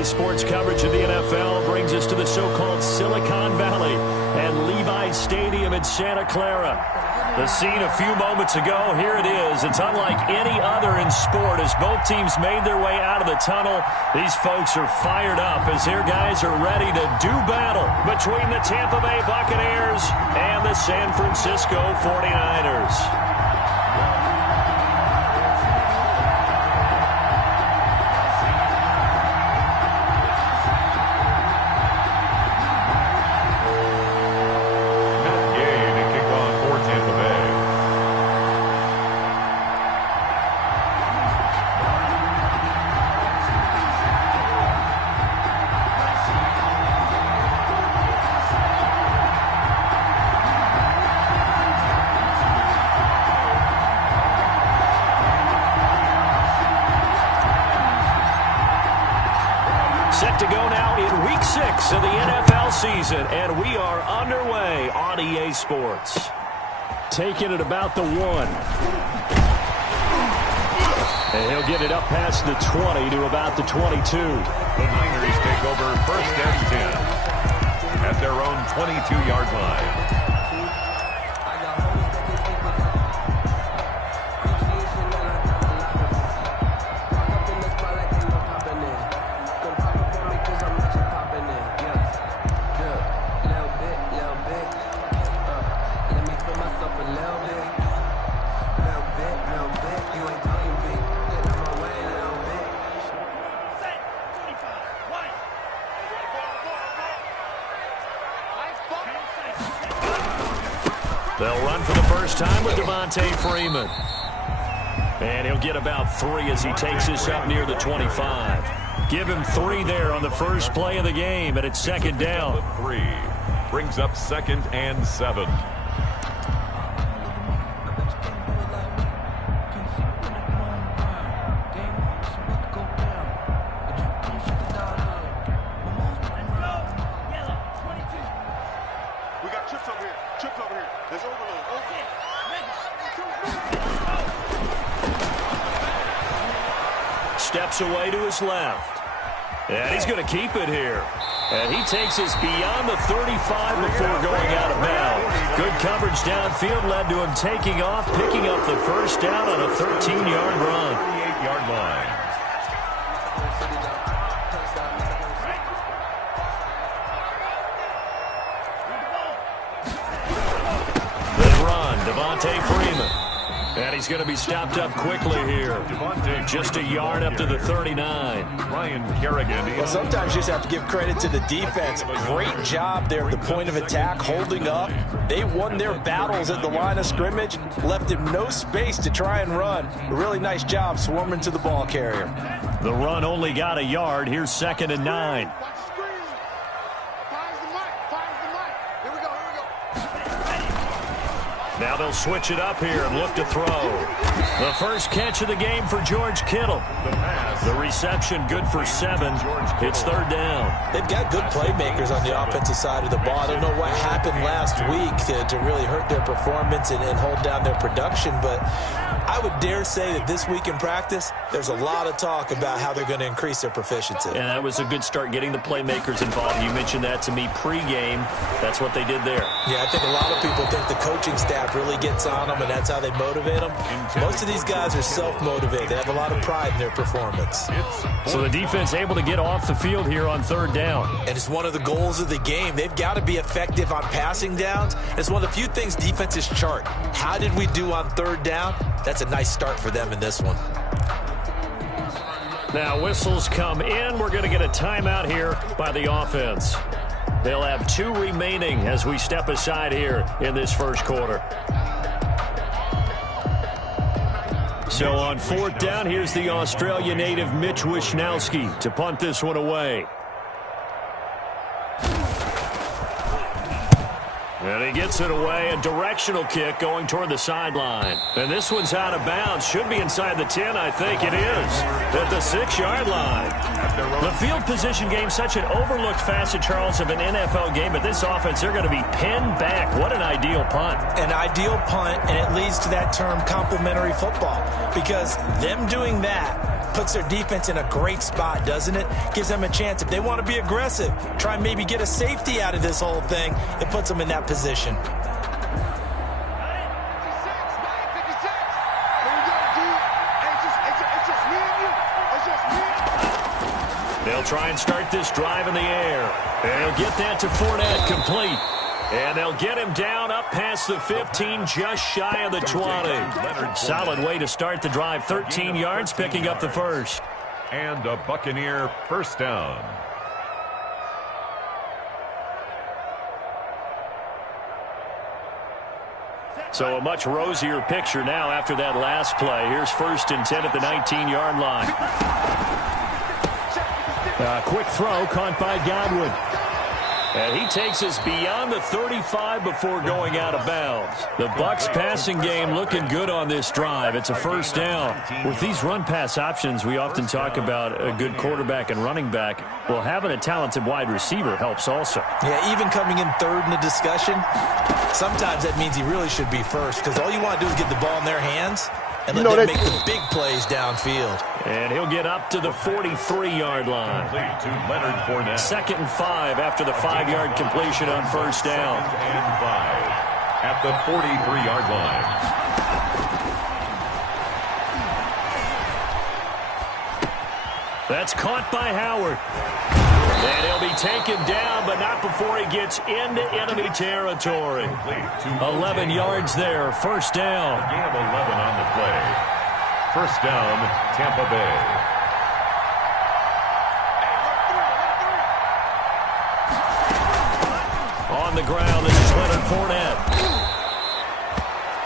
Today's sports coverage of the NFL brings us to the so-called Silicon Valley and Levi's Stadium in Santa Clara. The scene a few moments ago, here it is. It's unlike any other in sport as both teams made their way out of the tunnel. These folks are fired up as their guys are ready to do battle between the Tampa Bay Buccaneers and the San Francisco 49ers. Set to go now in Week 6 of the NFL season, and we are underway on EA Sports. Taking it about the 1. And he'll get it up past the 20 to about the 22. The Niners take over 1st and 10 at their own 22-yard line. They'll run for the first time with Devontae Freeman. And he'll get about 3 as he takes this up near the 25. Give him 3 there on the first play of the game, and it's 2nd down. 3 brings up 2nd and 7. Steps away to his left. And he's going to keep it here. And he takes us beyond the 35 before going out of bounds. Good coverage downfield led to him taking off, picking up the first down on a 13-yard run. 38-yard line. They run, Devontae Freeman. And he's going to be stopped up quickly here. Just a yard up to the 39. Ryan Kerrigan. Well, sometimes you just have to give credit to the defense. Great job there at the point of attack, holding up. They won their battles at the line of scrimmage, left him no space to try and run. A really nice job swarming to the ball carrier. The run only got a yard. Here's 2nd and 9. Now they'll switch it up here and look to throw. The first catch of the game for George Kittle. The reception good for 7. It's 3rd down. They've got good playmakers on the offensive side of the ball. I don't know what happened last week to really hurt their performance and hold down their production, but I would dare say that this week in practice, there's a lot of talk about how they're going to increase their proficiency. And that was a good start getting the playmakers involved. You mentioned that to me pregame. That's what they did there. Yeah, I think a lot of people think the coaching staff really gets on them, and that's how they motivate them. Most of these guys are self-motivated. They have a lot of pride in their performance. So the defense able to get off the field here on 3rd down. And it's one of the goals of the game. They've got to be effective on passing downs. It's one of the few things defenses chart. How did we do on 3rd down? That's a nice start for them in this one. Now whistles come in. We're going to get a timeout here by the offense. They'll have 2 remaining as we step aside here in this first quarter. So on 4th down, here's the Australia native Mitch Wishnowsky to punt this one away. And he gets it away. A directional kick going toward the sideline. And this one's out of bounds. Should be inside the 10, I think it is. At the 6-yard line. The field position game, such an overlooked facet, Charles, of an NFL game. But this offense, they're going to be pinned back. What an ideal punt. An ideal punt, and it leads to that term complementary football. Because them doing that Puts their defense in a great spot, doesn't it? Gives them a chance. If they want to be aggressive, try and maybe get a safety out of this whole thing, it puts them in that position. They'll try and start this drive in the air. And he'll get that to Fournette, complete. And they'll get him down up past the 15, just shy of the 20. Solid way to start the drive. 13 yards, picking up the first. And a Buccaneer first down. So a much rosier picture now after that last play. Here's 1st and 10 at the 19-yard line. A quick throw caught by Godwin. And he takes us beyond the 35 before going out of bounds. The Bucs passing game looking good on this drive. It's a first down. With these run-pass options, we often talk about a good quarterback and running back. Well, having a talented wide receiver helps also. Yeah, even coming in third in the discussion, sometimes that means he really should be first, because all you want to do is get the ball in their hands and let them make the big plays downfield. And he'll get up to the 43-yard line. Second and 5 after the 5-yard completion on first down. And 5 at the 43-yard line. That's caught by Howard. And he'll be taken down, but not before he gets into enemy territory. 11 yards there, first down. A gain of 11 on the play. First down, Tampa Bay. On the ground, this is Leonard Fournette.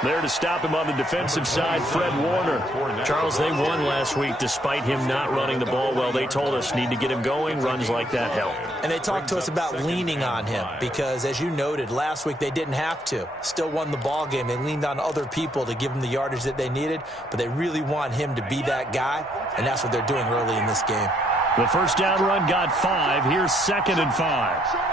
There to stop him on the defensive side, Fred Warner. Charles, they won last week despite him not running the ball well. They told us need to get him going. Runs like that help. And they talked to us about leaning on him because, as you noted, last week they didn't have to. Still won the ball game. They leaned on other people to give them the yardage that they needed, but they really want him to be that guy, and that's what they're doing early in this game. The first down run got 5. Here's 2nd and 5.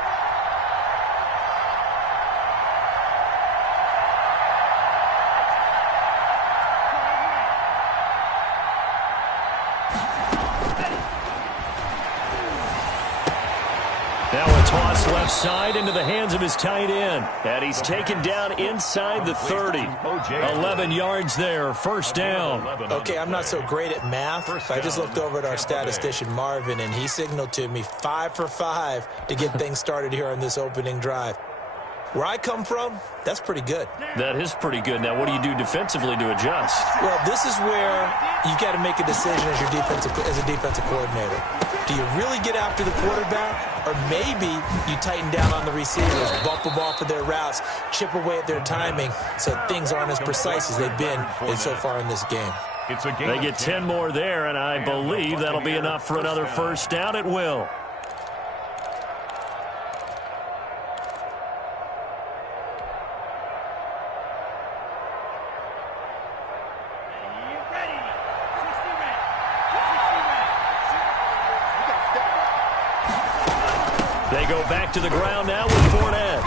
Toss left side into the hands of his tight end. And he's taken down inside the 30. 11 yards there, first down. Okay, I'm not so great at math. I just looked over at our statistician, Marvin, and he signaled to me 5 for 5 to get things started here on this opening drive. Where I come from, that's pretty good. That is pretty good. Now, what do you do defensively to adjust? Well, this is where you got to make a decision as a defensive coordinator. Do you really get after the quarterback, or maybe you tighten down on the receivers, bump them off of their routes, chip away at their timing so things aren't as precise as they've been so far in this game? They get 10 more there, and I believe that'll be enough for another first down. It will. They go back to the ground now with Fournette.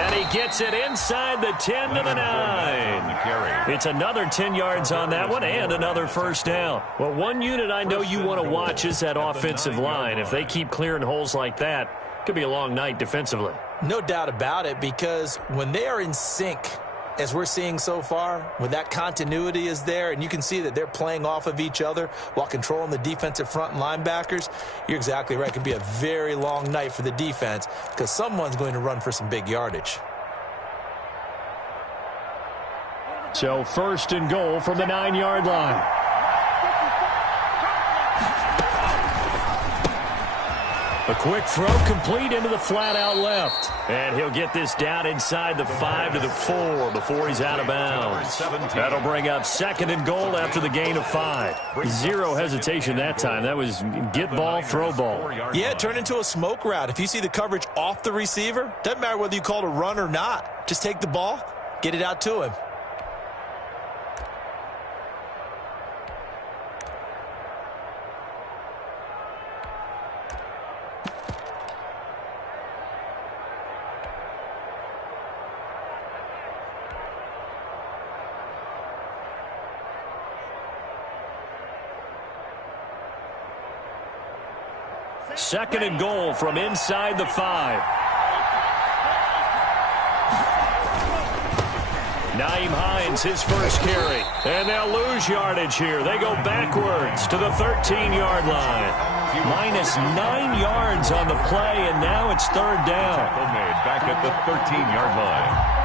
And he gets it inside the 10 to the 9. It's another 10 yards on that one and another first down. Well, one unit I know you want to watch is that offensive line. If they keep clearing holes like that, it could be a long night defensively. No doubt about it, because when they are in sync, as we're seeing so far, when that continuity is there and you can see that they're playing off of each other while controlling the defensive front and linebackers, you're exactly right. It can be a very long night for the defense because someone's going to run for some big yardage. So 1st and goal from the 9-yard line. A quick throw complete into the flat out left. And he'll get this down inside the 5 to the 4 before he's out of bounds. That'll bring up 2nd and goal after the gain of 5. Zero hesitation that time. That was get ball, throw ball. Yeah, turn into a smoke route. If you see the coverage off the receiver, doesn't matter whether you call it a run or not. Just take the ball, get it out to him. 2nd and goal from inside the 5. Nyheim Hines, his first carry. And they'll lose yardage here. They go backwards to the 13-yard line. Minus 9 yards on the play, and now it's 3rd down. Tackle made back at the 13-yard line.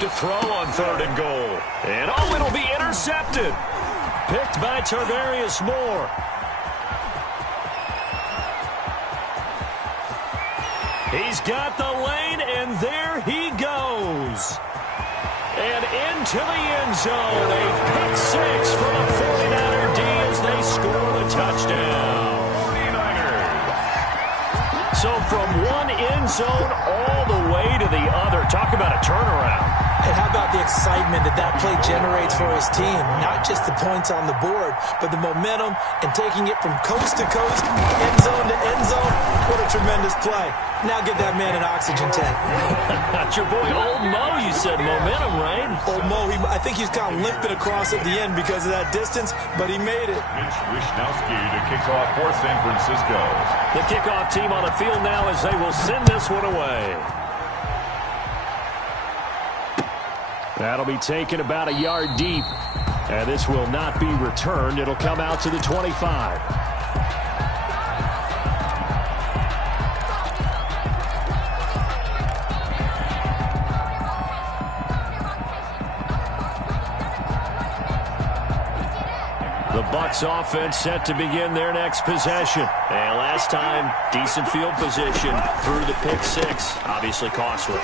To throw on 3rd and goal. And it'll be intercepted. Picked by Tarvarius Moore. He's got the lane, and there he goes. And into the end zone. A pick 6 for the 49er D as they score the touchdown. 49ers. So from one end zone all the way to the other. Talk about a turnaround. And how about the excitement that play generates for his team? Not just the points on the board, but the momentum and taking it from coast to coast, end zone to end zone. What a tremendous play. Now get that man an oxygen tank. That's your boy Old Mo, you said. Momentum, right? Old Mo, I think he's kind of limping across at the end because of that distance, but he made it. Mitch Wishnowsky to kick off for San Francisco. The kickoff team on the field now as they will send this one away. That'll be taken about a yard deep. And this will not be returned. It'll come out to the 25. The Bucs offense set to begin their next possession. And last time, decent field position through the pick 6. Obviously costly.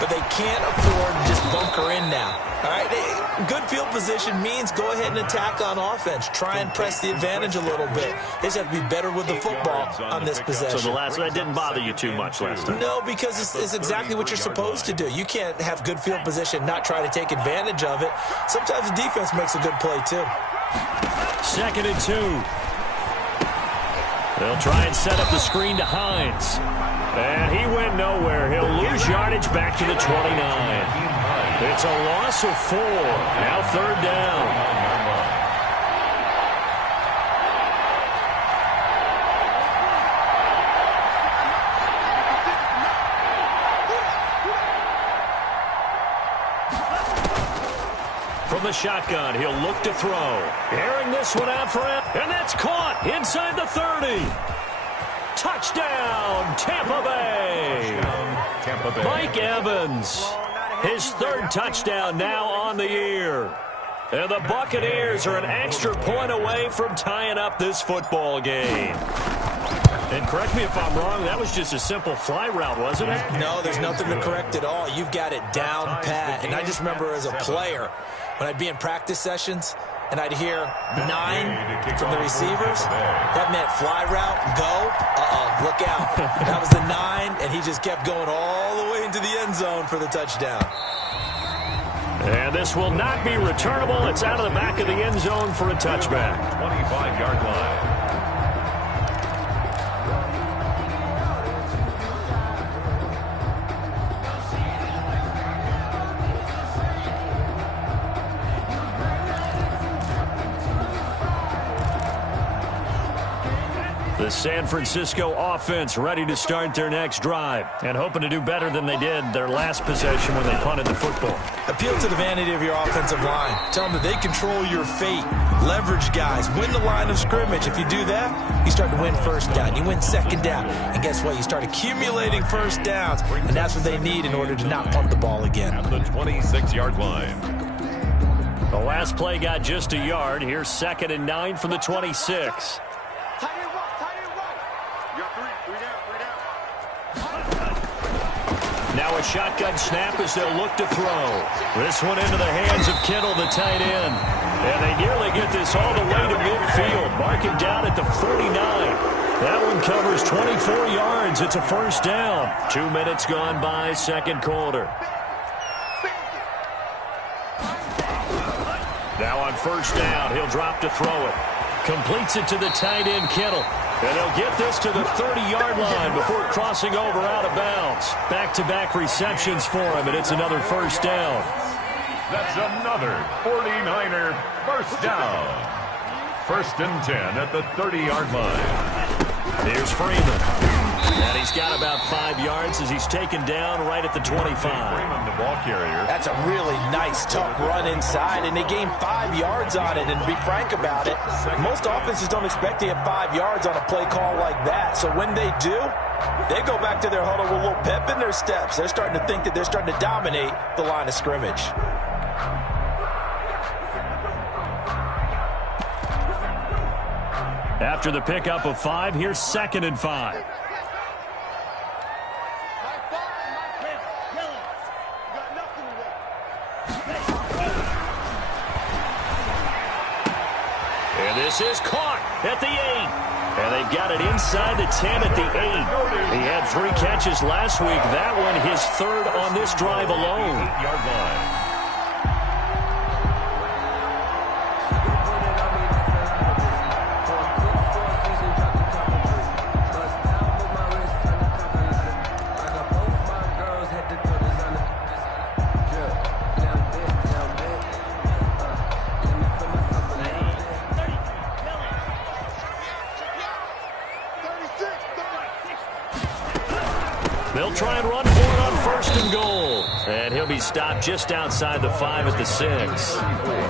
But they can't afford to just bunker in now. All right, good field position means go ahead and attack on offense. Try and press the advantage a little bit. They just have to be better with the football on this possession. So that didn't bother you too much last time? No, because it's exactly what you're supposed to do. You can't have good field position, not try to take advantage of it. Sometimes the defense makes a good play, too. 2nd and 2. They'll try and set up the screen to Hines. And he went nowhere. He'll lose yardage back to the 29. It's a loss of 4. Now 3rd down. From the shotgun, he'll look to throw. Airing this one out for him. And that's caught inside the 30. Touchdown, Tampa Bay. Mike Evans. His 3rd touchdown now on the year. And the Buccaneers are an extra point away from tying up this football game. And correct me if I'm wrong, that was just a simple fly route, wasn't it? No, there's nothing to correct at all. You've got it down pat. And I just remember as a player, when I'd be in practice sessions, and I'd hear 9 from the receivers, that meant fly route, go, look out. That was the 9, and he just kept going all the way into the end zone for the touchdown. And this will not be returnable. It's out of the back of the end zone for a touchback. 25-yard line. The San Francisco offense ready to start their next drive and hoping to do better than they did their last possession when they punted the football. Appeal to the vanity of your offensive line. Tell them that they control your fate. Leverage guys. Win the line of scrimmage. If you do that, you start to win 1st down. You win 2nd down. And guess what? You start accumulating 1st downs. And that's what they need in order to not punt the ball again. At the 26-yard line. The last play got just a yard. Here's 2nd and 9 from the 26. Now a shotgun snap as they'll look to throw. This one into the hands of Kittle, the tight end. And they nearly get this all the way to midfield. Mark it down at the 49. That one covers 24 yards. It's a first down. 2 minutes gone by, second quarter. Now on first down, he'll drop to throw it. Completes it to the tight end, Kittle. And he'll get this to the 30-yard line before crossing over out of bounds. Back-to-back receptions for him, and it's another first down. That's another 49er first down. First and 10 at the 30-yard line. Here's Freeman. And he's got about 5 yards as he's taken down right at the 25. Freeman, the ball carrier. That's a really nice, tough run inside, and they gained 5 yards on it. And to be frank about it, most offenses don't expect to get 5 yards on a play call like that. So when they do, they go back to their huddle with a little pep in their steps. They're starting to think that they're starting to dominate the line of scrimmage. After the pickup of 5, here's 2nd and 5. And this is caught at the 8. And they've got it inside the 10 at the 8. He had 3 catches last week. That one his 3rd on this drive alone. 8-yard line. They'll try and run for it on 1st and goal. And he'll be stopped just outside the 5 at the 6.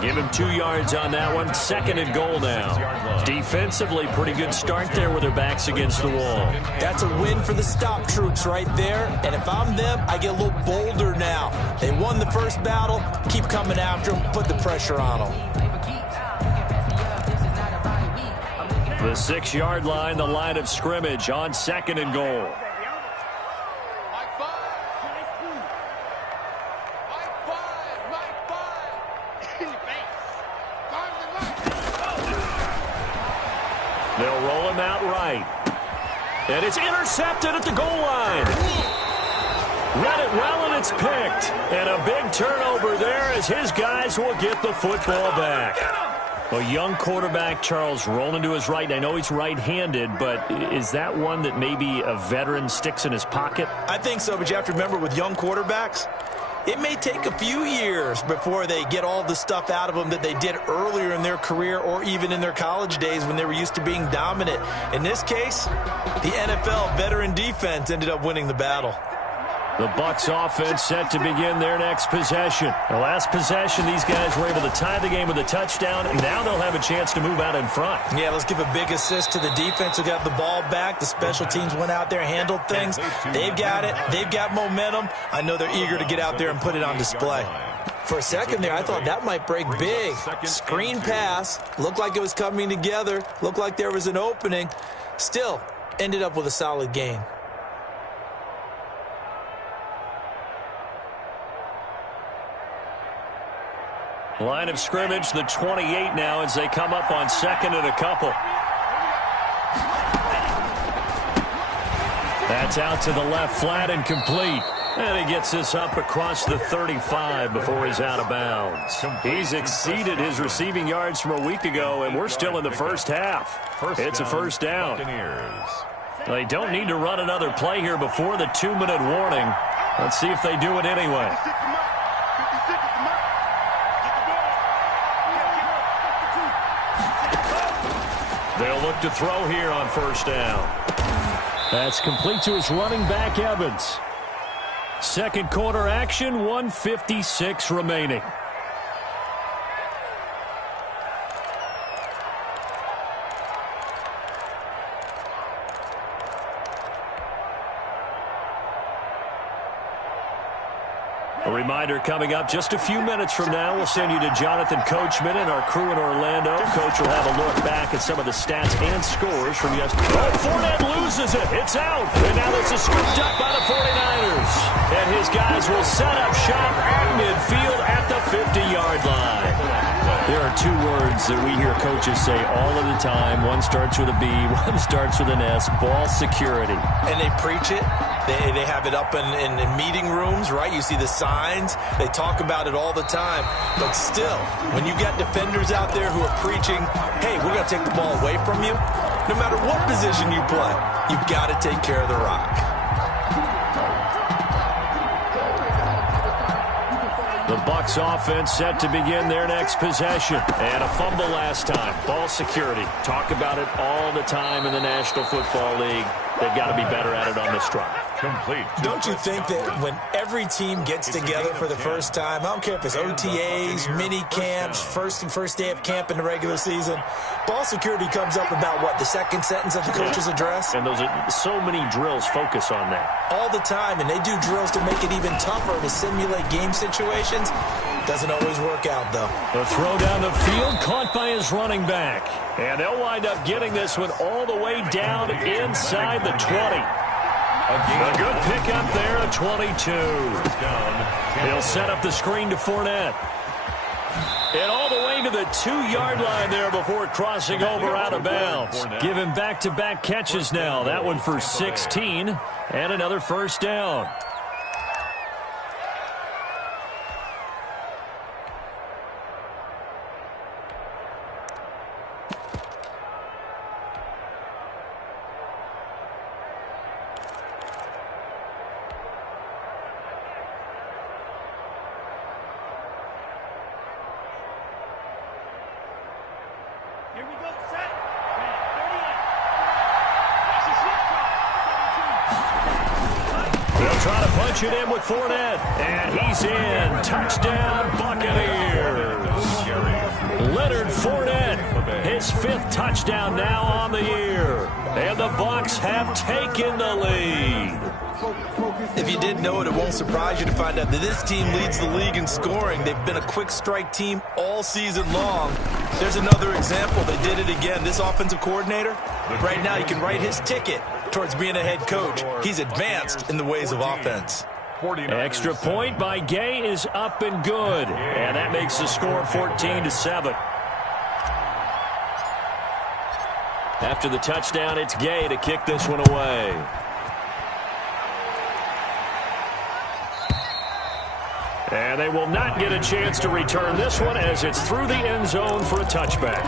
Give him 2 yards on that one. 2nd and goal now. Defensively, pretty good start there with their backs against the wall. That's a win for the stop troops right there. And if I'm them, I get a little bolder now. They won the first battle. Keep coming after them. Put the pressure on them. The 6-yard line, the line of scrimmage on 2nd and goal. They'll roll him out right. And it's intercepted at the goal line. Read it well, and it's picked. And a big turnover there as his guys will get the football back. A young quarterback, Charles, rolling to his right. I know he's right-handed, but is that one that maybe a veteran sticks in his pocket? I think so, but you have to remember with young quarterbacks, it may take a few years before they get all the stuff out of them that they did earlier in their career or even in their college days when they were used to being dominant. In this case, the NFL veteran defense ended up winning the battle. The Bucs offense set to begin their next possession. The last possession, these guys were able to tie the game with a touchdown, and now they'll have a chance to move out in front. Yeah, let's give a big assist to the defense who got the ball back. The special teams went out there, handled things. They've got it. They've got momentum. I know they're eager to get out there and put it on display. For a second there, I thought that might break big. Screen pass. Looked like it was coming together. Looked like there was an opening. Still, ended up with a solid gain. Line of scrimmage, the 28 now as they come up on 2nd and a couple. That's out to the left, flat and complete. And he gets this up across the 35 before he's out of bounds. He's exceeded his receiving yards from a week ago, and we're still in the first half. It's a first down. They don't need to run another play here before the 2-minute warning. Let's see if they do it anyway. They'll look to throw here on first down. That's complete to his running back, Evans. Second quarter action, 1:56 remaining. A reminder coming up just a few minutes from now. We'll send you to Jonathan Coachman and our crew in Orlando. Coach will have a look back at some of the stats and scores from yesterday. Oh, Fournette loses it. It's out. And now this is scooped up by the 49ers. And his guys will set up shop at midfield at the 50-yard line. There are two words that we hear coaches say all of the time. One starts with a B, one starts with an S. Ball security. And they preach it. They have it up in meeting rooms, right? You see the signs. They talk about it all the time. But still, when you got defenders out there who are preaching, hey, we're going to take the ball away from you, no matter what position you play, you've got to take care of the rock. The Bucs offense set to begin their next possession. And a fumble last time. Ball security. Talk about it all the time in the National Football League. They've got to be better at it on this drive. Complete. Don't you think that when every team gets together for the first time, I don't care if it's OTAs, mini camps, first day of camp in the regular season, ball security comes up about what, the second sentence of the coach's address? And those are so many drills focus on that. All the time, and they do drills to make it even tougher to simulate game situations. Doesn't always work out, though. The throw down the field, caught by his running back. And they'll wind up getting this one all the way down inside the 20. A good pick up there at 22. He'll set up the screen to Fournette. And all the way to the 2-yard line there before crossing over out of bounds. Give him back-to-back catches now. That one for 16 and another first down. Trying to punch it in with Fournette. And he's in. Touchdown, Buccaneers. Leonard Fournette, his 5th touchdown now on the year. And the Bucs have taken the lead. If you didn't know it, it won't surprise you to find out that this team leads the league in scoring. They've been a quick strike team all season long. There's another example. They did it again. This offensive coordinator, right now, he can write his ticket towards being a head coach. He's advanced in the ways of offense. Extra point by Gay is up and good. And that makes the score 14-7. After the touchdown, it's Gay to kick this one away. And they will not get a chance to return this one as it's through the end zone for a touchback.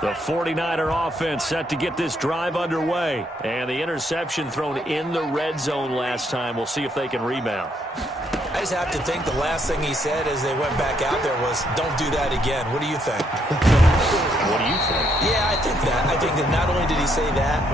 The 49er offense set to get this drive underway. And the interception thrown in the red zone last time. We'll see if they can rebound. I just have to think the last thing he said as they went back out there was, don't do that again. What do you think? What do you think? Yeah, I think that. I think that not only did he say that,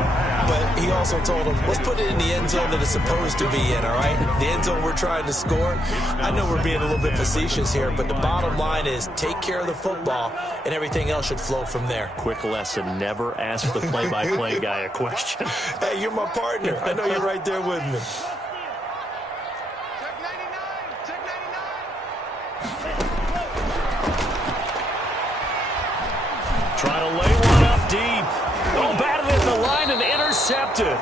but he also told him, let's put it in the end zone that it's supposed to be in, all right? The end zone we're trying to score. I know we're being a little bit facetious here, but the bottom line is take care of the football, and everything else should flow from there. Quick lesson, never ask the play-by-play guy a question. Hey, you're my partner. I know you're right there with me. Trying to lay one up deep. Oh, batted at the line and intercepted.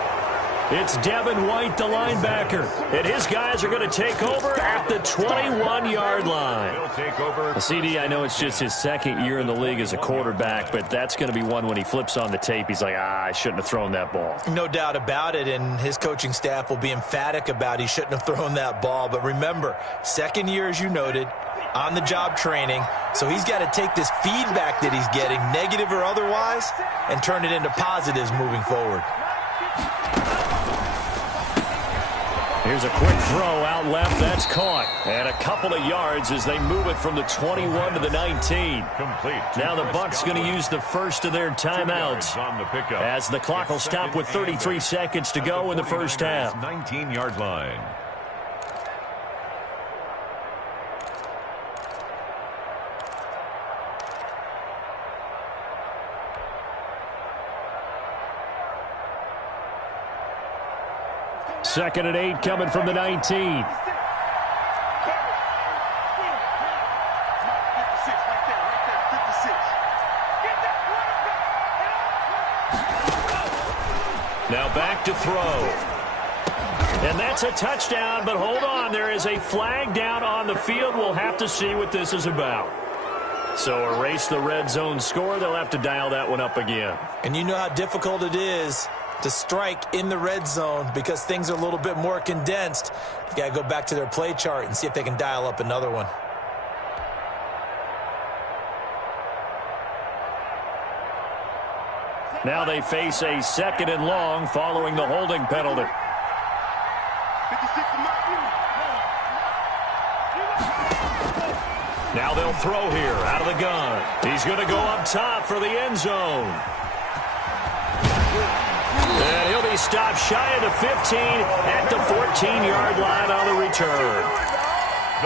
It's Devin White, the linebacker. And his guys are going to take over at the 21-yard line. The CD, I know it's just his second year in the league as a quarterback, but that's going to be one when he flips on the tape. He's like, I shouldn't have thrown that ball. No doubt about it, and his coaching staff will be emphatic about he shouldn't have thrown that ball. But remember, second year, as you noted, on-the-job training. So he's got to take this feedback that he's getting, negative or otherwise, and turn it into positives moving forward. Here's a quick throw out left. That's caught. And a couple of yards as they move it from the 21 to the 19. Complete. Now the Bucs going to use the first of their timeouts on the pickup. as the clock will stop with 33 seconds to go in the first half. 19-yard line. Second and 8 coming from the 19. Now back to throw. And that's a touchdown, but hold on. There is a flag down on the field. We'll have to see what this is about. So erase the red zone score. They'll have to dial that one up again. And you know how difficult it is to strike in the red zone because things are a little bit more condensed. You got to go back to their play chart and see if they can dial up another one. Now they face a second and long following the holding penalty. Now they'll throw here out of the gun. He's going to go up top for the end zone. And he'll be stopped shy of the 15 at the 14-yard line on the return.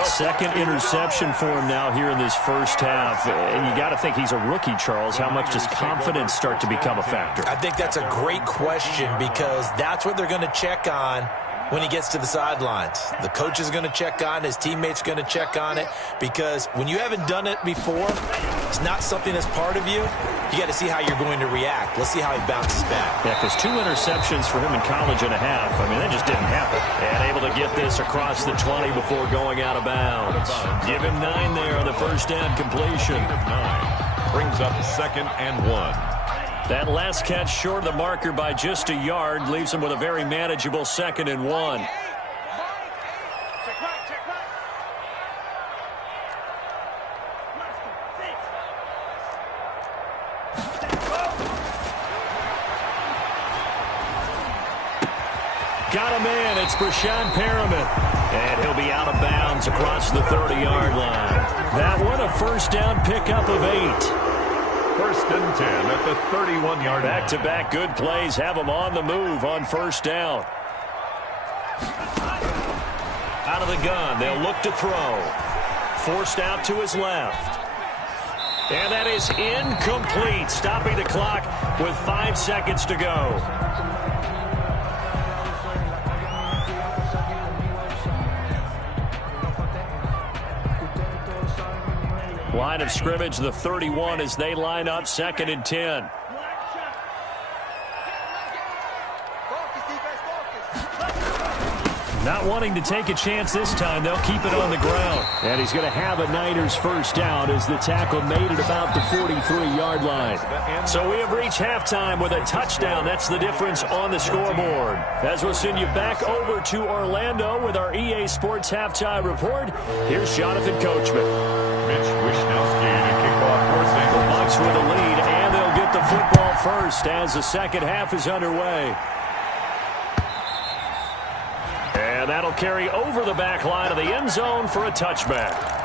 Second interception for him now here in this first half. And you got to think he's a rookie, Charles. How much does confidence start to become a factor? I think that's a great question because that's what they're going to check on when he gets to the sidelines. The coach is going to check on it. His teammates are going to check on it because when you haven't done it before, it's not something that's part of you. You got to see how you're going to react. Let's see how he bounces back. Yeah, because 2 interceptions for him in college and a half. I mean, that just didn't happen. And able to get this across the 20 before going out of bounds. Give him 9 there on the first down completion. 9 brings up 2nd and 1. That last catch short of the marker by just a yard leaves him with a very manageable 2nd and 1. Got a man. It's Brashad Perriman. And he'll be out of bounds across the 30-yard line. That one a first down pickup of 8. First and 10 at the 31-yard line. Back-to-back good plays have him on the move on first down. Out of the gun. They'll look to throw. Forced out to his left. And that is incomplete. Stopping the clock with 5 seconds to go. Line of scrimmage, the 31 as they line up, 2nd and 10. Not wanting to take a chance this time, they'll keep it on the ground. And he's going to have a Niners first down as the tackle made it about the 43-yard line. So we have reached halftime with a touchdown. That's the difference on the scoreboard. As we'll send you back over to Orlando with our EA Sports Halftime Report, here's Jonathan Coachman. Mitch Wisnowski to kick off for St. The Bucs with a lead, and they'll get the football first as the second half is underway. And that'll carry over the back line of the end zone for a touchback.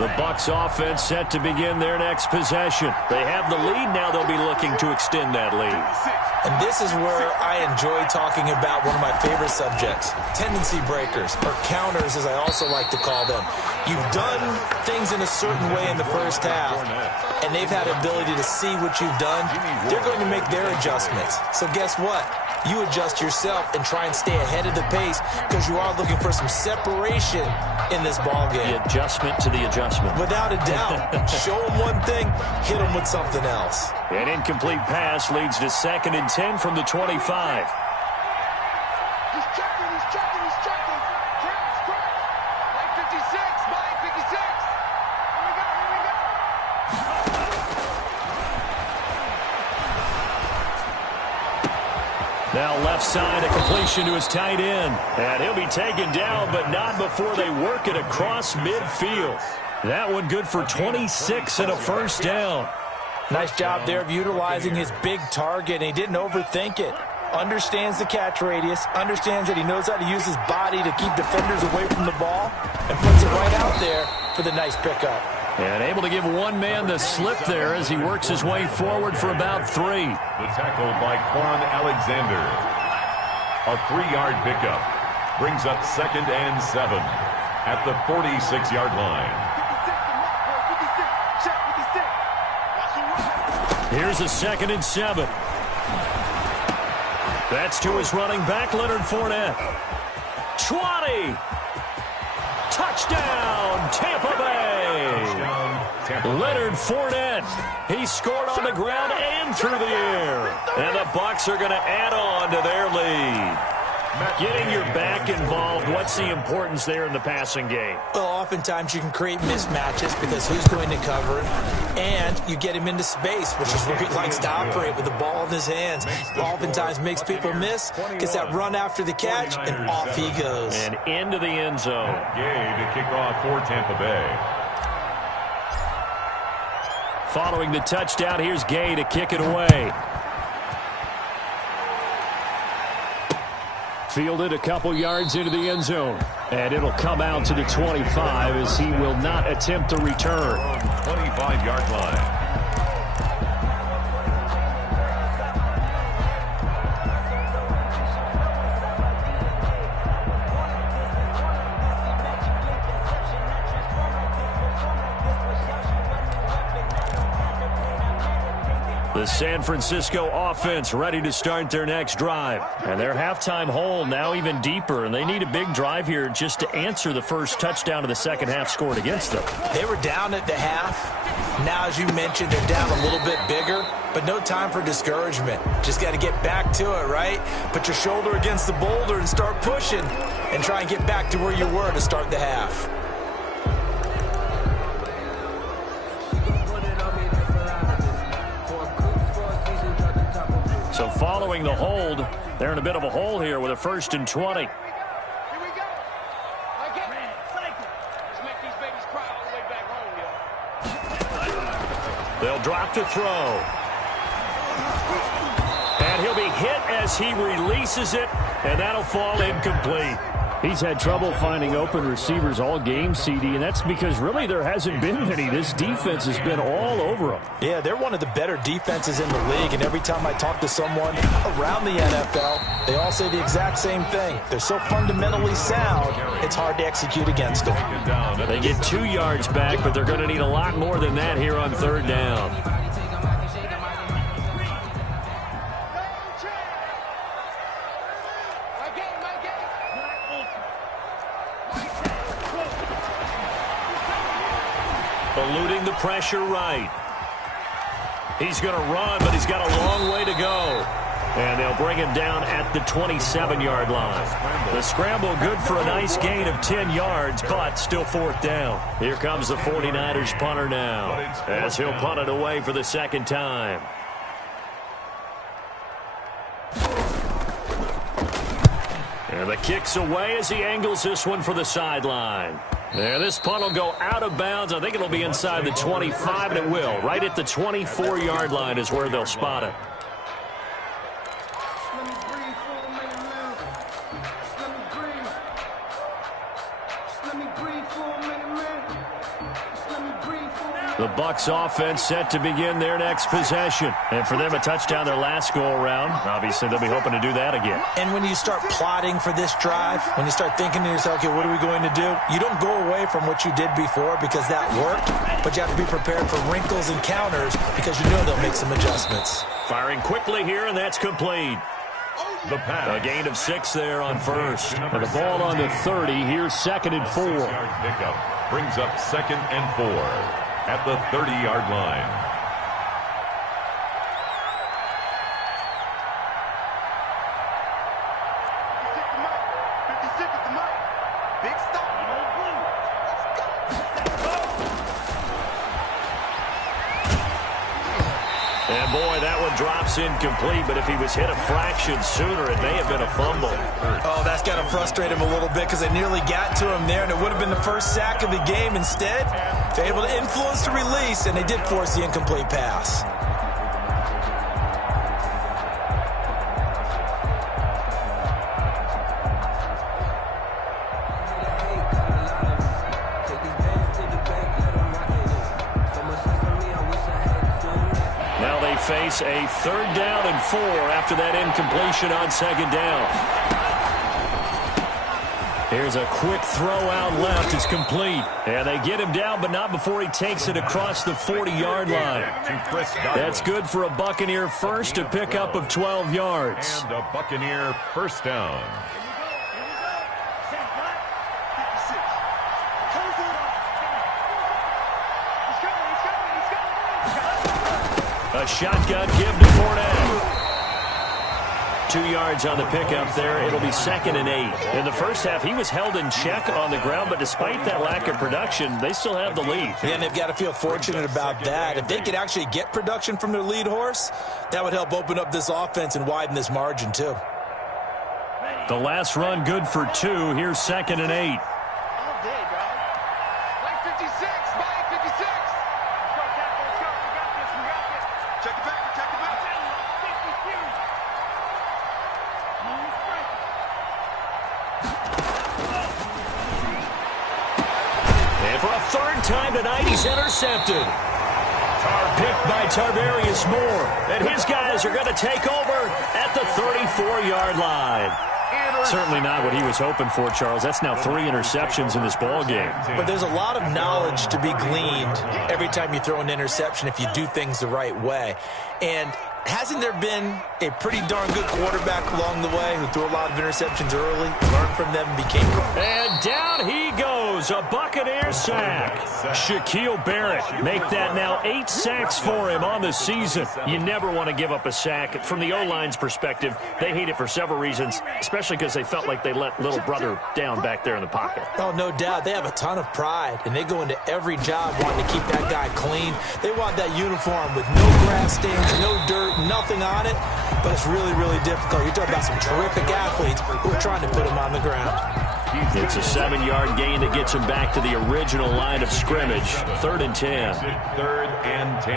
The Bucs offense set to begin their next possession. They have the lead. Now they'll be looking to extend that lead. And this is where I enjoy talking about one of my favorite subjects, tendency breakers, or counters as I also like to call them. You've done things in a certain way in the first half, and they've had ability to see what you've done. They're going to make their adjustments. So guess what? You adjust yourself and try and stay ahead of the pace because you are looking for some separation in this ball game. The adjustment to the adjustment. Without a doubt. Show them one thing, hit them with something else. An incomplete pass leads to 2nd and 10 from the 25. He's checking. Like 56, Mike, 56. Now left side, a completion to his tight end. And he'll be taken down, but not before they work it across midfield. That one good for 26 and a first down. Nice job there of utilizing his big target, and he didn't overthink it. Understands the catch radius, understands that he knows how to use his body to keep defenders away from the ball, and puts it right out there for the nice pickup. And able to give one man the slip there as he works his way forward for about 3. The tackle by Quan Alexander. A 3-yard pickup. Brings up 2nd and 7 at the 46-yard line. Here's a 2nd and 7. That's to his running back, Leonard Fournette. 20. Touchdown, Tampa Bay. Leonard Fournette. He scored on the ground and through the air. And the Bucs are going to add on to their lead. Getting your back involved, what's the importance there in the passing game? Well, oftentimes you can create mismatches because who's going to cover it, and you get him into space, which is where he likes to operate with the ball in his hands. Oftentimes makes people miss, gets that run after the catch, and off he goes. And into the end zone. Gay to kick off for Tampa Bay. Following the touchdown, here's Gay to kick it away. Fielded a couple yards into the end zone. And it'll come out to the 25 as he will not attempt to return. 25-yard line. The San Francisco offense ready to start their next drive. And their halftime hole now even deeper, and they need a big drive here just to answer the first touchdown of the second half scored against them. They were down at the half. Now, as you mentioned, they're down a little bit bigger, but no time for discouragement. Just got to get back to it, right? Put your shoulder against the boulder and start pushing and try and get back to where you were to start the half. So following the hold, they're in a bit of a hole here with a 1st and 20. Here we go. Again. Let's make these babies cry all the way back home, yo. They'll drop to throw. And he'll be hit as he releases it, and that'll fall incomplete. He's had trouble finding open receivers all game, CD, and that's because really there hasn't been many. This defense has been all over them. Yeah, they're one of the better defenses in the league, and every time I talk to someone around the NFL, they all say the exact same thing. They're so fundamentally sound, it's hard to execute against them. They get 2 yards back, but they're going to need a lot more than that here on 3rd down. Eluding the pressure right. He's going to run, but he's got a long way to go. And they'll bring him down at the 27-yard line. The scramble good for a nice gain of 10 yards, but still 4th down. Here comes the 49ers punter now, as he'll punt it away for the 2nd time. And the kick's away as he angles this one for the sideline. And this punt will go out of bounds. I think it'll be inside the 25, and it will. Right at the 24-yard line is where they'll spot it. The Bucs offense set to begin their next possession. And for them, a touchdown their last go-around. Obviously, they'll be hoping to do that again. And when you start plotting for this drive, when you start thinking to yourself, okay, what are we going to do? You don't go away from what you did before because that worked, but you have to be prepared for wrinkles and counters because you know they'll make some adjustments. Firing quickly here, and that's complete. The pass. A gain of 6 there on first. And the ball on the 30. Here's 2nd and 4. Pickup brings up 2nd and 4 at the 30-yard line. And, boy, that one drops incomplete, but if he was hit a fraction sooner, it may have been a fumble. Oh, that's got to frustrate him a little bit because they nearly got to him there, and it would have been the first sack of the game. Instead, they're able to influence the release, and they did force the incomplete pass. Face a 3rd down and 4 after that incompletion on 2nd down. Here's a quick throw out left. It's complete. And they get him down, but not before he takes it across the 40-yard line. That's good for a Buccaneer first, a pickup of 12 yards. And a Buccaneer first down. A shotgun give to Fournette. 2 yards on the pickup there. It'll be 2nd and 8. In the first half, he was held in check on the ground, but despite that lack of production, they still have the lead. Yeah, and they've got to feel fortunate about that. If they could actually get production from their lead horse, that would help open up this offense and widen this margin, too. The last run good for 2. Here's 2nd and 8. Time tonight, he's intercepted. Picked by Tarvarius Moore. And his guys are going to take over at the 34-yard line. Certainly not what he was hoping for, Charles. That's now 3 interceptions in this ball game. But there's a lot of knowledge to be gleaned every time you throw an interception if you do things the right way. And hasn't there been a pretty darn good quarterback along the way who threw a lot of interceptions early, learned from them, and became great? And down he goes, a Buccaneer sack. Shaquille Barrett make that now 8 sacks for him on the season. You never want to give up a sack. From the O-line's perspective, they hate it for several reasons, especially because they felt like they let little brother down back there in the pocket. Oh, no doubt. They have a ton of pride, and they go into every job wanting to keep that guy clean. They want that uniform with no grass stains, no dirt, nothing on it, but it's really, really difficult. You're talking about some terrific athletes who are trying to put him on the ground. It's a 7-yard gain that gets him back to the original line of scrimmage. 3rd and 10. 3rd and 10.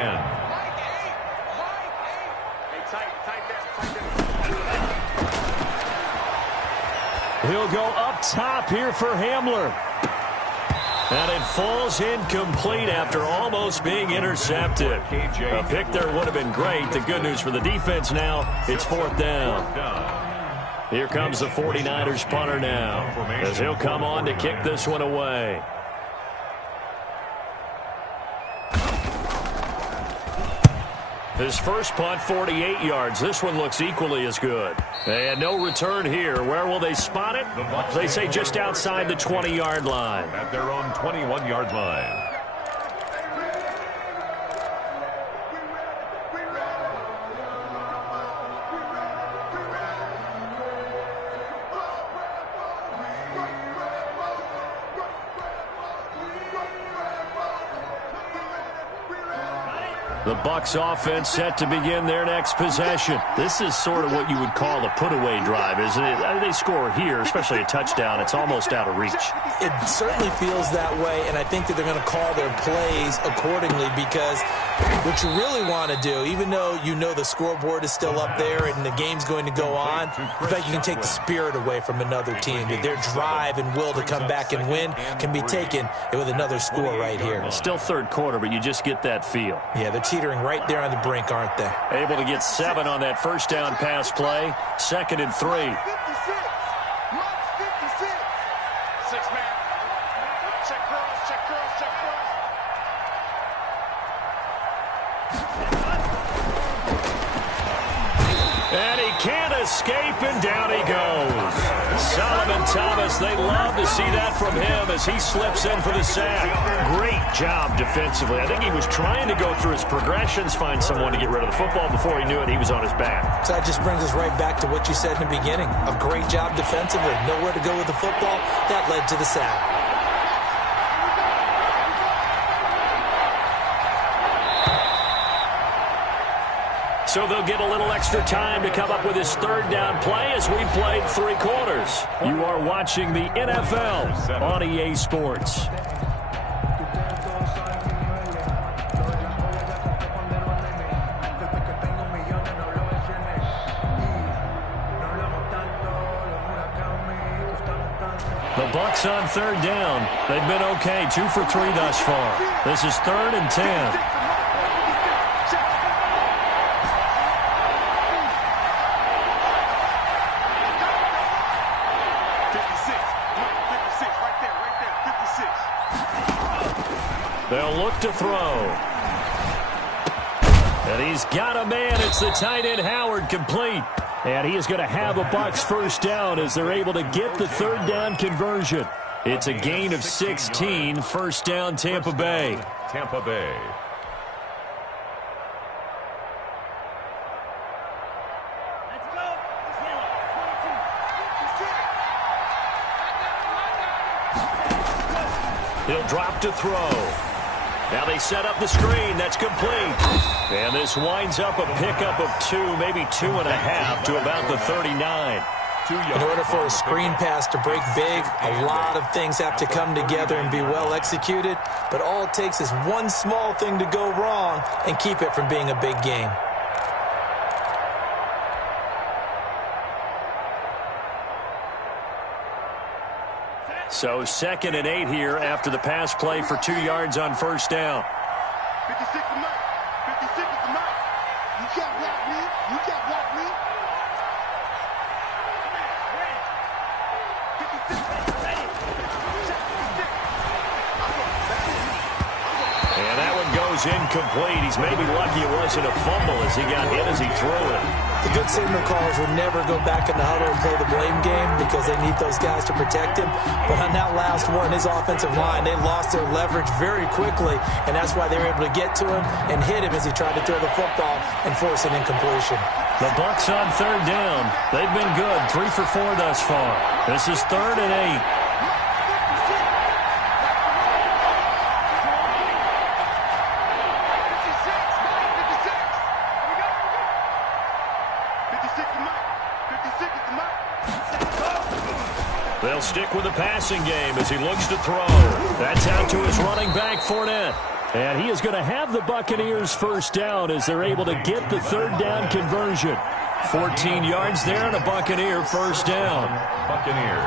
He'll go up top here for Hamler. And it falls incomplete after almost being intercepted. A pick there would have been great. The good news for the defense now, it's 4th down. Here comes the 49ers punter now, as he'll come on to kick this one away. His first punt, 48 yards. This one looks equally as good. And no return here. Where will they spot it? They say just outside the 20-yard line. At their own 21-yard line. The Bucs offense set to begin their next possession. This is sort of what you would call a put-away drive, isn't it? They score here, especially a touchdown. It's almost out of reach. It certainly feels that way, and I think that they're going to call their plays accordingly because what you really want to do, even though you know the scoreboard is still up there and the game's going to go on, in fact, you can take the spirit away from another team. Their drive and will to come back and win can be taken with another score right here. Still 3rd quarter, but you just get that feel. Yeah, they're teetering right there on the brink, aren't they? Able to get 7 on that first down pass play. 2nd and 3. 56. 6-man. Check cross, check cross, check cross. And he can't escape, and down he goes. Solomon Thomas, they love to see that from him as he slips in for the sack. Great job defensively. I think he was trying to go through his progressions, find someone to get rid of the football. Before he knew it, he was on his back. So that just brings us right back to what you said in the beginning. A great job defensively. Nowhere to go with the football. That led to the sack. So they'll get a little extra time to come up with his third down play as we played 3 quarters. You are watching the NFL on EA Sports. The Bucs on third down. They've been okay, 2 for 3 thus far. This is 3rd and 10. They'll look to throw. And he's got a man. It's the tight end Howard, complete. And he is going to have a Bucs first down as they're able to get the third down conversion. It's a gain of 16, first down Tampa Bay. Tampa Bay. He'll drop to throw. Now they set up the screen. That's complete. And this winds up a pickup of 2, maybe 2.5 to about the 39. In order for a screen pass to break big, a lot of things have to come together and be well executed. But all it takes is one small thing to go wrong and keep it from being a big game. So 2nd and 8 here after the pass play for 2 yards on first down. 56 is mine. 56 is mine. You can't block me. You can't block me. 56. And that one goes incomplete. He's maybe lucky it wasn't a fumble as he got hit as he threw it. The good signal callers would never go back in the huddle and play the blame game because they need those guys to protect him. But on that last one, his offensive line, they lost their leverage very quickly, and that's why they were able to get to him and hit him as he tried to throw the football and force an incompletion. The Bucs on third down. They've been good, 3 for 4 thus far. This is 3rd and 8. They'll stick with the passing game as he looks to throw. That's out to his running back, Fournette. And he is going to have the Buccaneers first down as they're able to get the third down conversion. 14 yards there and a Buccaneer first down. Buccaneers.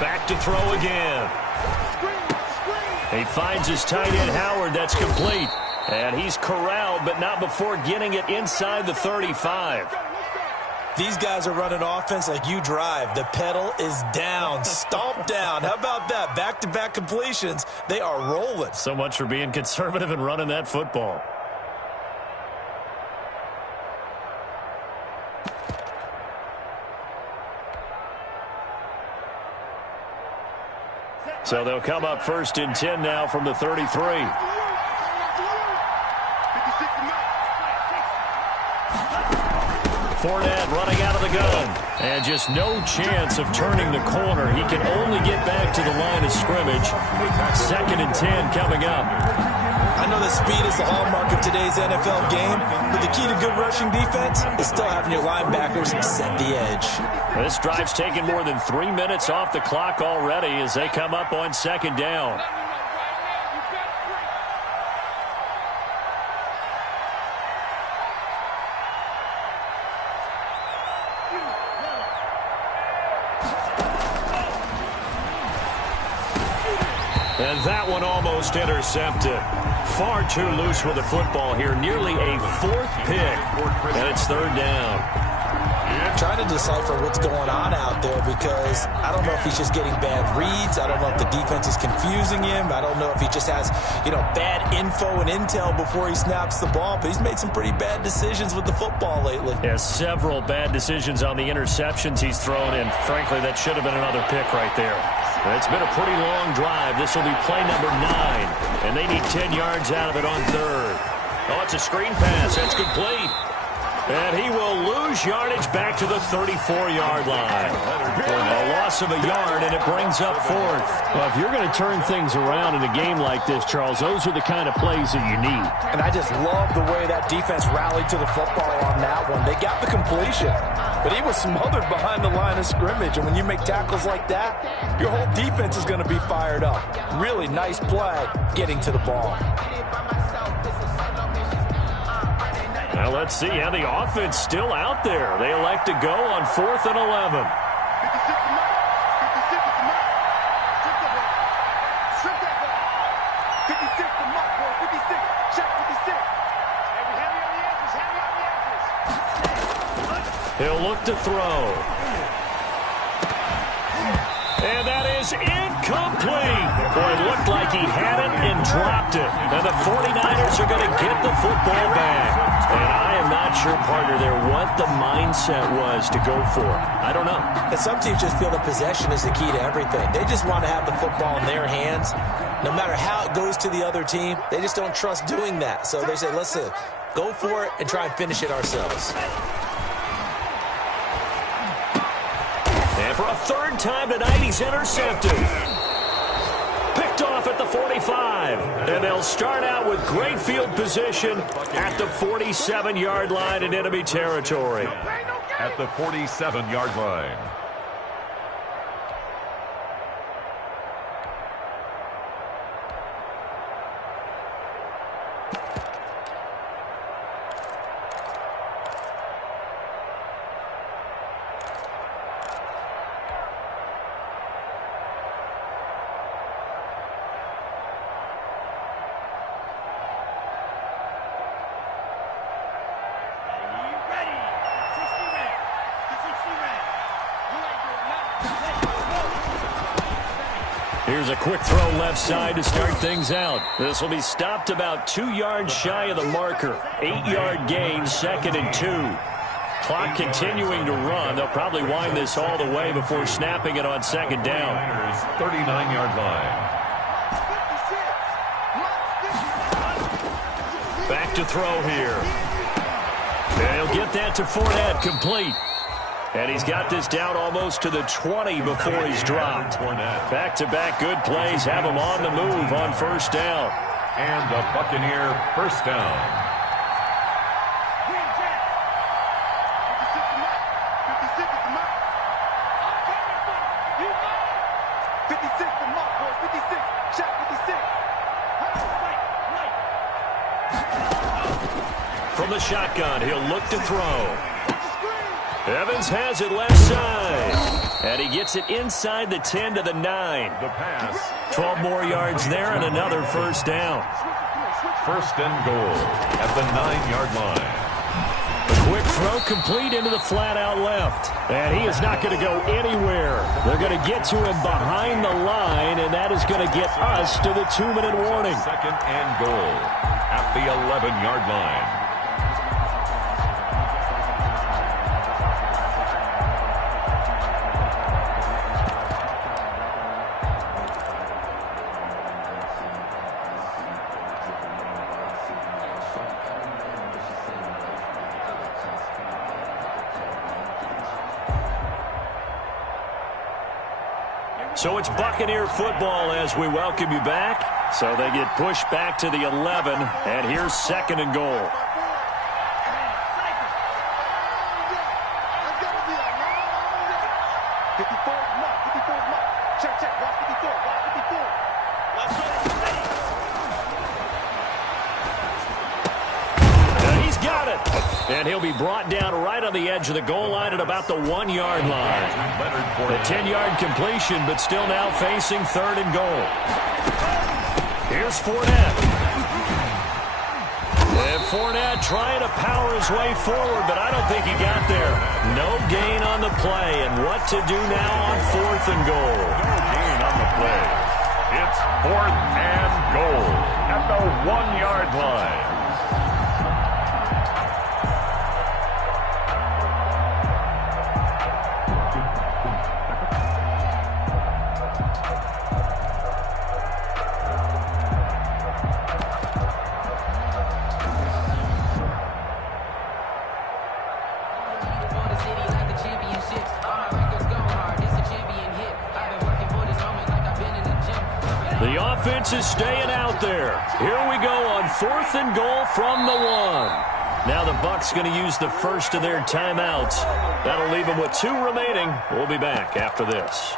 Back to throw again. He finds his tight end, Howard. That's complete. And he's corralled, but not before getting it inside the 35. These guys are running offense like you drive. The pedal is down, stomp down. How about that? Back-to-back completions. They are rolling. So much for being conservative and running that football. So they'll come up 1st and 10 now from the 33. Fournette running out of the gun. And just no chance of turning the corner. He can only get back to the line of scrimmage. 2nd and 10 coming up. I know that speed is the hallmark of today's NFL game, but the key to good rushing defense is still having your linebackers set the edge. This drive's taken more than 3 minutes off the clock already as they come up on 2nd down. And that one almost intercepted. Far too loose with the football here. Nearly a 4th pick. And it's 3rd down. I'm trying to decipher what's going on out there because I don't know if he's just getting bad reads. I don't know if the defense is confusing him. I don't know if he just has, bad info and intel before he snaps the ball. But he's made some pretty bad decisions with the football lately. Yeah, several bad decisions on the interceptions he's thrown in. Frankly, that should have been another pick right there. It's been a pretty long drive. This will be play number 9. And they need 10 yards out of it on 3rd. Oh, it's a screen pass. That's complete. And he will lose yardage back to the 34-yard line. A loss of a yard, and it brings up fourth. Well, if you're going to turn things around in a game like this, Charles, those are the kind of plays that you need. And I just love the way that defense rallied to the football on that one. They got the completion, but he was smothered behind the line of scrimmage. And when you make tackles like that, your whole defense is going to be fired up. Really nice play getting to the ball. Now let's see how the offense still out there. They elect to go on 4th and 11. He'll look to throw. And that is incomplete. Boy, it looked like he had it and dropped it. And the 49ers are going to get the football back. And I am not sure, partner, there what the mindset was to go for it. I don't know. And some teams just feel that possession is the key to everything. They just want to have the football in their hands. No matter how it goes to the other team, they just don't trust doing that. So they say, listen, go for it and try and finish it ourselves. And for a third time tonight, he's intercepted. Picked off at the 45. And they'll start out with great field position at the 47-yard line in enemy territory. At the 47-yard line. Here's a quick throw left side to start things out. This will be stopped about 2 yards shy of the marker. 8-yard gain, 2nd and 2. Clock continuing to run. They'll probably wind this all the way before snapping it on 2nd down. 39-yard line. Back to throw here. And he'll get that to Fournette, complete. And he's got this down almost to the 20 before he's dropped. Back-to-back good plays have him on the move on 1st down. And the Buccaneer 1st down. From the shotgun, he'll look to throw. Evans has it left side. And he gets it inside the 10 to the 9. The pass. 12 more yards there and another 1st down. 1st and goal at the 9-yard line. A quick throw complete into the flat out left. And he is not going to go anywhere. They're going to get to him behind the line, and that is going to get us to the 2-minute warning. 2nd and goal at the 11-yard line. So it's Buccaneer football as we welcome you back. So they get pushed back to the 11, and here's 2nd and goal. And he'll be brought down right on the edge of the goal line at about the 1-yard line. The 10-yard completion, but still now facing 3rd and goal. Here's Fournette. And Fournette trying to power his way forward, but I don't think he got there. No gain on the play, and what to do now on 4th and goal. No gain on the play. It's 4th and goal at the 1-yard line. offense is staying out there. Here we go on 4th and goal from the 1. Now the Bucs going to use the first of their timeouts. That'll leave them with 2 remaining. We'll be back after this.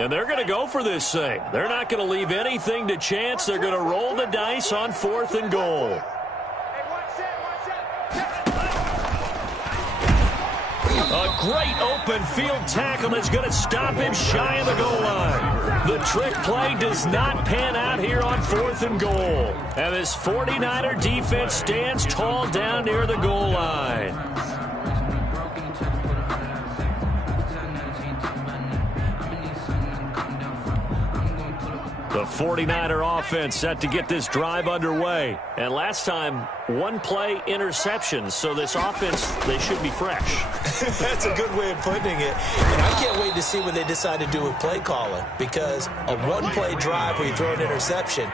And they're going to go for this thing. They're not going to leave anything to chance. They're going to roll the dice on 4th and goal. A great open field tackle that's going to stop him shy of the goal line. The trick play does not pan out here on 4th and goal. And this 49er defense stands tall down near the goal line. The 49er offense set to get this drive underway. And last time, 1-play interceptions. So this offense, they should be fresh. That's a good way of putting it. And I can't wait to see what they decide to do with play calling. Because a 1-play drive where you throw an interception,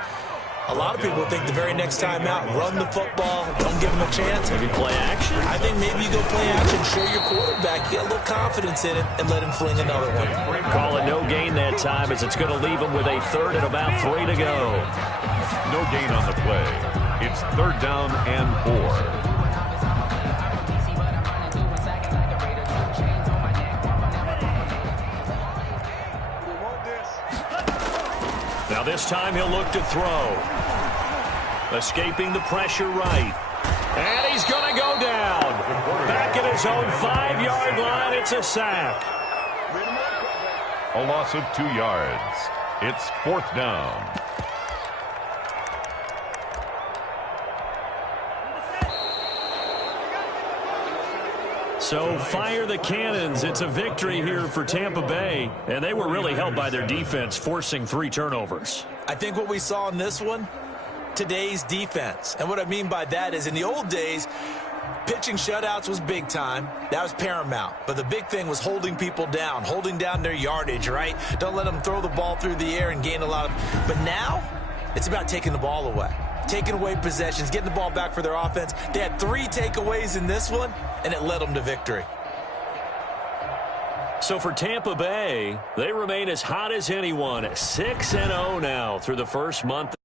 a lot of people think the very next time out, run the football, don't give them a chance. Maybe play action? I think maybe you go play action, show your quarterback, get a little confidence in it, and let him fling another one. Call it no gain that time as it's going to leave them with a 3rd and about 3 to go. No gain on the play. It's 3rd down and 4. Now this time he'll look to throw. Escaping the pressure right. And he's going to go down. Back at his own 5-yard line, it's a sack. A loss of 2 yards. It's 4th down. So fire the cannons. It's a victory here for Tampa Bay. And they were really helped by their defense, forcing 3 turnovers. I think what we saw in this one, today's defense. And what I mean by that is in the old days, pitching shutouts was big time. That was paramount. But the big thing was holding people down, holding down their yardage, right? Don't let them throw the ball through the air and gain a lot of... But now, it's about taking the ball away. Taking away possessions, getting the ball back for their offense. They had 3 takeaways in this one, and it led them to victory. So for Tampa Bay, they remain as hot as anyone, 6-0 now through the first month.